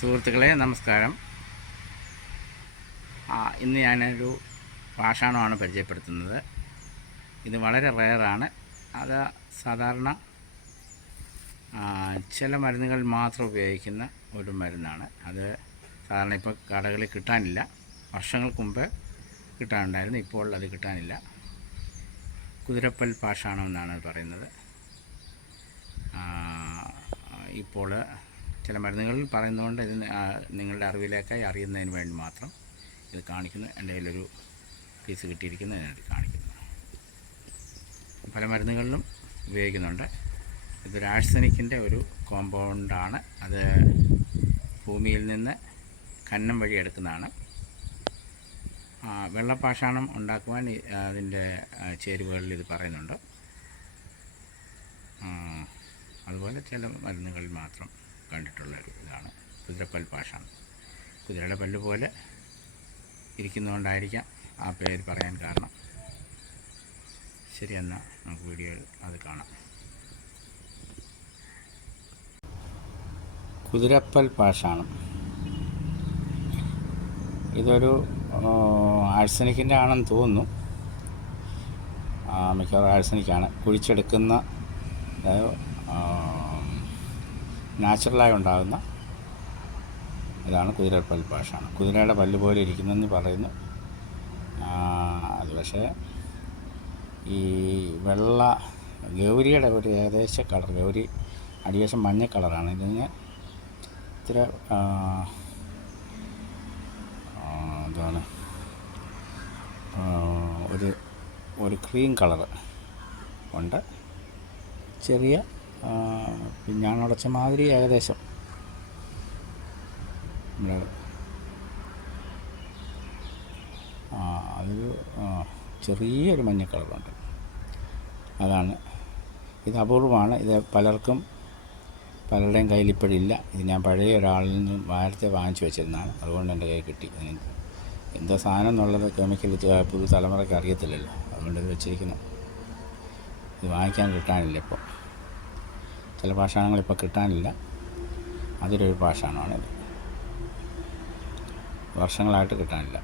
സുഹൃത്തുക്കളെ നമസ്കാരം. ഇന്ന് ഞാനൊരു പാഷാണമാണ് പരിചയപ്പെടുത്തുന്നത്. ഇത് വളരെ റയറാണ്. അത് സാധാരണ ചില മരുന്നുകൾ മാത്രം ഉപയോഗിക്കുന്ന ഒരു മരുന്നാണ്. അത് സാധാരണ ഇപ്പോൾ കടകളിൽ കിട്ടാനില്ല. വർഷങ്ങൾക്ക് മുമ്പ് കിട്ടാനുണ്ടായിരുന്നു. ഇപ്പോൾ അത് കിട്ടാനില്ല. കുതിരപ്പൽ പാഷാണം എന്നാണ് പറയുന്നത്. ഇപ്പോൾ ചില മരുന്നുകളിൽ പറയുന്നതുകൊണ്ട് ഇത് നിങ്ങളുടെ അറിവിലേക്കായി അറിയുന്നതിന് വേണ്ടി മാത്രം ഇത് കാണിക്കുന്നു. എന്റെ കയ്യിലൊരു പീസ് കിട്ടിയിരിക്കുന്നു അതിനായിട്ട് കാണിക്കുന്നു. പല മരുന്നുകളിലും ഉപയോഗിക്കുന്നുണ്ട്. ഇതൊരു ആഴ്സനിക്കിന്റെ ഒരു കോമ്പൗണ്ടാണ്. അത് ഭൂമിയിൽ നിന്ന് കന്നം വഴി എടുക്കുന്നതാണ്. വെള്ളപ്പാഷാണം ഉണ്ടാക്കുവാൻ അതിന്റെ ചേരുവകളിൽ ഇത് പറയുന്നുണ്ട്. അതുപോലെ ചില മരുന്നുകളിൽ മാത്രം. കണ്ടിട്ടുള്ള ഇതാണ്. കുതിരപ്പൽ പാഷാണ്. കുതിരയുടെ പല്ല് പോലെ ഇരിക്കുന്നതുകൊണ്ടായിരിക്കാം ആ പേര് പറയാൻ കാരണം. ശരി എന്നാൽ നമുക്ക് വീഡിയോയിൽ അത് കാണാം. കുതിരപ്പൽ പാഷാണ്. ഇതൊരു ആഴ്സനിക്കിന്റെ ആണെന്ന് തോന്നുന്നു. മിക്കവാറും ആഴ്സനിക്കാണ്. കുഴിച്ചെടുക്കുന്ന നാച്ചുറലായി ഉണ്ടാകുന്ന ഇതാണ് കുതിരപ്പൽ പാഷാണ്. കുതിരയുടെ പല്ല് പോലെ ഇരിക്കുന്നെന്ന് പറയുന്നു. അത് പക്ഷേ ഈ വെള്ള ഗൗരിയുടെ ഒരു ഏകദേശ കളർ ഗൗരി അടിവശം മഞ്ഞ കളറാണ്. ഇതിന് ഇത്ര എന്താണ് ഒരു ഒരു ക്രീം കളർ ഉണ്ട്. ചെറിയ പിഞ്ഞാണുടച്ച മാതിരി ഏകദേശം. നമ്മുടെ അതൊരു ചെറിയൊരു മഞ്ഞ കളറുണ്ട് അതാണ്. ഇത് അപൂർവമാണ്. ഇത് പലർക്കും പലരുടെയും കയ്യിൽ ഇപ്പോഴില്ല. ഇത് ഞാൻ പഴയ ഒരാളിൽ നിന്ന് നേരത്തെ വാങ്ങിച്ചു വെച്ചിരുന്നതാണ്. അതുകൊണ്ട് എന്റെ കയ്യിൽ കിട്ടി. എന്തോ സാധനം എന്നുള്ളത് കെമിക്കൽ പുതു തലമുറയ്ക്ക് അറിയത്തില്ലല്ലോ. അതുകൊണ്ട് ഇത് വെച്ചിരിക്കുന്നു. ഇത് വാങ്ങിക്കാൻ കിട്ടാനില്ല ഇപ്പോൾ ചില പാഷാണങ്ങൾ ഇപ്പോൾ കിട്ടാനില്ല. അതിലൊരു പാഷാണമാണിത് വർഷങ്ങളായിട്ട് കിട്ടാനില്ല.